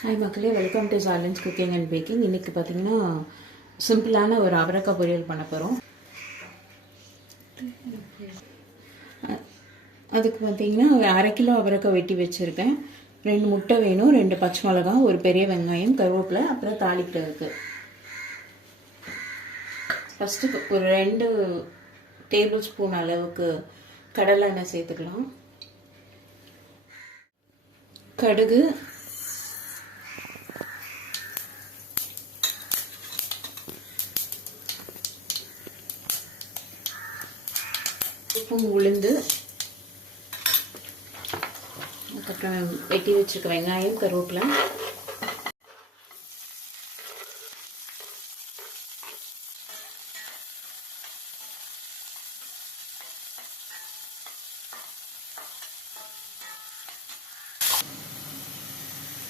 Hi மக்களே, welcome to Salan's cooking and baking. இன்றைக்கி பார்த்தீங்கன்னா சிம்பிளான ஒரு அவரைக்காய் பொரியல் பண்ண போகிறோம். அதுக்கு பார்த்தீங்கன்னா 1/2 கிலோ அவரைக்காய் வெட்டி வச்சுருக்கேன். 2 முட்டை வேணும், 2 பச்சை மிளகாய், ஒரு பெரிய வெங்காயம், கருவேப்பிலை, அப்புறம் தாளிக்கிறதுக்கு. ஃபஸ்ட்டு ஒரு 2 டேபிள் ஸ்பூன் அளவுக்கு கடலை எண்ணெய் சேர்த்துக்கலாம். கடுகு, உளுந்து, அதுக்கப்புறம் வெட்டி வச்சிருக்க வெங்காயம், கருவேப்பிலை,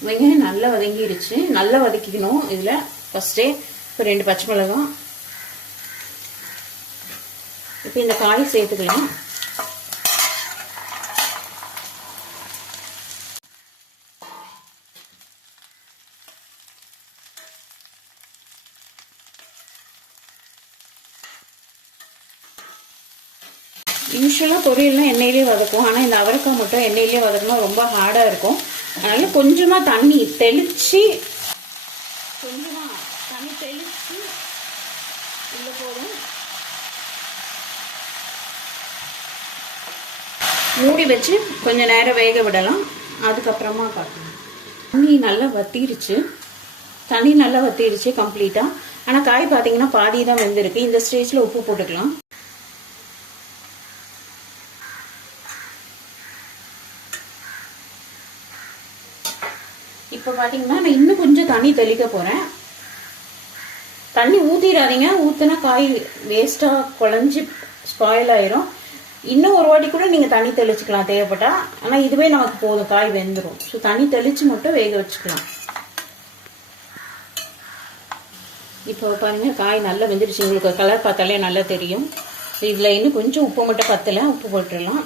வெங்காயம் நல்லா வதங்கிடுச்சு. நல்லா வதக்கிக்கணும். இதில் ஃபஸ்ட்டே இப்போ 2 பச்சை மிளகாய், இப்போ இந்த காய் சேர்த்துக்கலாம். யூஸ்வலாக பொரியல்லாம் எண்ணெயிலே வதக்கும். ஆனால் இந்த அவரைக்காய் மட்டும் எண்ணெயிலே வதக்கணும், ரொம்ப ஹார்டாக இருக்கும். அதனால் கொஞ்சமாக தண்ணி தெளித்து இதில் போதும். மூடி வச்சு கொஞ்சம் நேரம் வேக விடலாம். அதுக்கப்புறமா பார்க்கலாம். தண்ணி நல்லா வத்திடுச்சு கம்ப்ளீட்டாக. ஆனால் காய் பார்த்தீங்கன்னா பாதி தான் வெந்திருக்கு. இந்த ஸ்டேஜில் உப்பு போட்டுக்கலாம். இப்போ பார்த்தீங்கன்னா நான் இன்னும் கொஞ்சம் தண்ணி தெளிக்க போகிறேன். தண்ணி ஊற்றிடாதீங்க, ஊற்றினா காய் வேஸ்ட்டாக குழஞ்சி ஸ்பாயில் ஆயிரும். இன்னும் ஒரு வாட்டி கூட நீங்கள் தண்ணி தெளிச்சுக்கலாம் தேவைப்பட்டா. ஆனால் இதுவே நமக்கு போதும், காய் வெந்துடும். ஸோ தண்ணி தெளித்து மட்டும் வேக வச்சுக்கலாம். இப்போ பாருங்கள், காய் நல்லா வெந்துடுச்சு. உங்களுக்கு கலர் பார்த்தாலே நல்லா தெரியும். இதில் இன்னும் கொஞ்சம் உப்பு மட்டும் பத்தலை, உப்பு போட்டுடலாம்.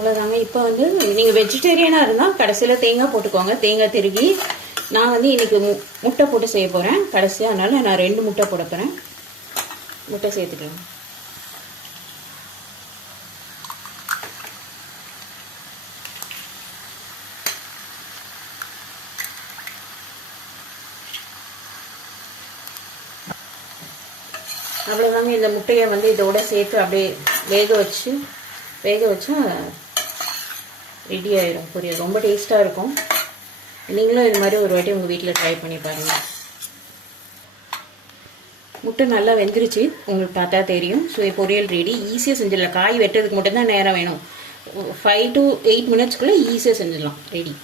அவ்வளோதாங்க. இப்போ வந்து நீங்கள் வெஜிடேரியனாக இருந்தால் கடைசியில் தேங்காய் போட்டுக்கோங்க, தேங்காய் திருகி. நான் வந்து இன்றைக்கி முட்டை போட்டு செய்ய போகிறேன் கடைசியாக. அதனால் நான் 2 முட்டை போட போகிறேன். முட்டை சேர்த்துக்கலாம். அவ்வளோதாங்க. இந்த முட்டையை வந்து இதோட சேர்த்து அப்படியே வேக வச்சா ரெடி ஆயிடும் பொரியல். ரொம்ப டேஸ்ட்டாக இருக்கும். நீங்களும் இது மாதிரி ஒரு வாட்டி உங்கள் வீட்டில் ட்ரை பண்ணி பாருங்கள். முட்டை நல்லா வெந்துருச்சு, உங்களுக்கு பார்த்தா தெரியும். ஸோ பொரியல் ரெடி. ஈஸியாக செஞ்சிடலாம். காய் வெட்டுறதுக்கு மட்டும்தான் நேரம் வேணும். 5 to 8 மினிட்ஸ்க்குள்ளே ஈஸியாக செஞ்சிடலாம். ரெடி.